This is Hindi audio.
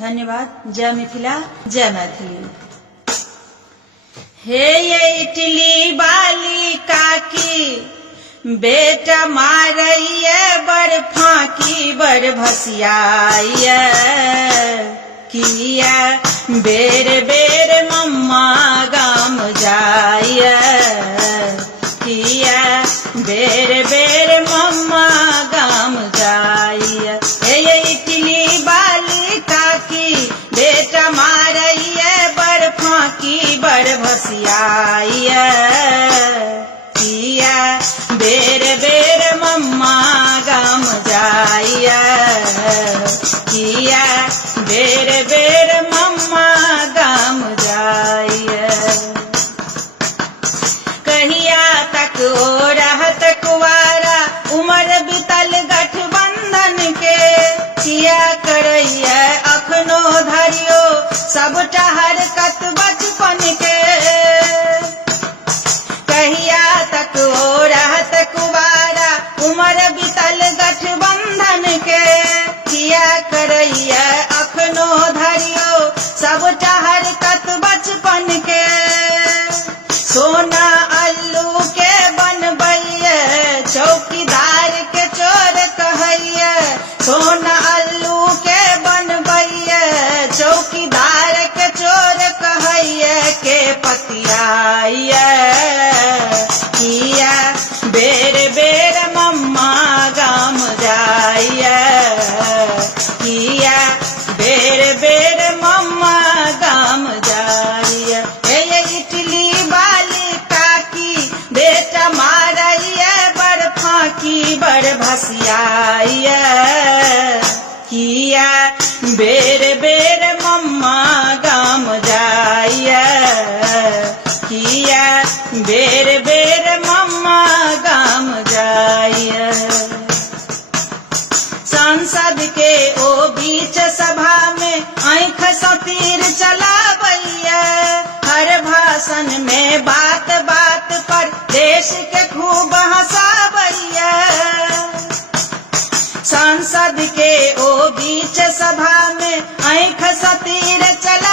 धन्यवाद। जय मिथिला, जय मैथिली। हे ये इटली वाली काकी बेटा मारैया बड़ फाकी बड़ भसियाइया किया बेर बेर मम्मा गाम जाइया किया बेर बेर मम्मा गाम जाइया। ये इटली वाली काकी बेटा मारैया बड़ फाकी बड़ भसियाइया किया बेर बेर मम्मा गाम जाइया किया बेर बेर मम्मा गाम जाइया। कहिया तक ओ रहत कुवारा उमर बितल गठबंधन के किया करैया अखनो धरियो सबटा हरकत बचपन के। कहिया तक ओ रहत कुवारा उमर बितल गठबंधन के किया करैया अखनो धरियो सबटा हरकत बचपन के। सोना अल्लू के बनबैया चौकीदार के चोर कहैया सोना अल्लू के बनबैया चौकीदार के चोर कहैया के पतियाइया किया बेर बेर मम्मा गाम जाइया किया बेर बेर मम्मा गाम जाइया। ये इटली वाली काकी बेटा मारैया बड़ फाकी बड़ भसियाइया किया बेर बेर मम्मा गाम जाइया किया बेर बेर मम्मा गाम जाइया। सांसद के ओ बीच सभा में आँख सँ तीर चलावैया हर भाषण में बात बात पर देश के खूब हंसावैया। सांसद के ओ बीच सभा में आँख सँ तीर चला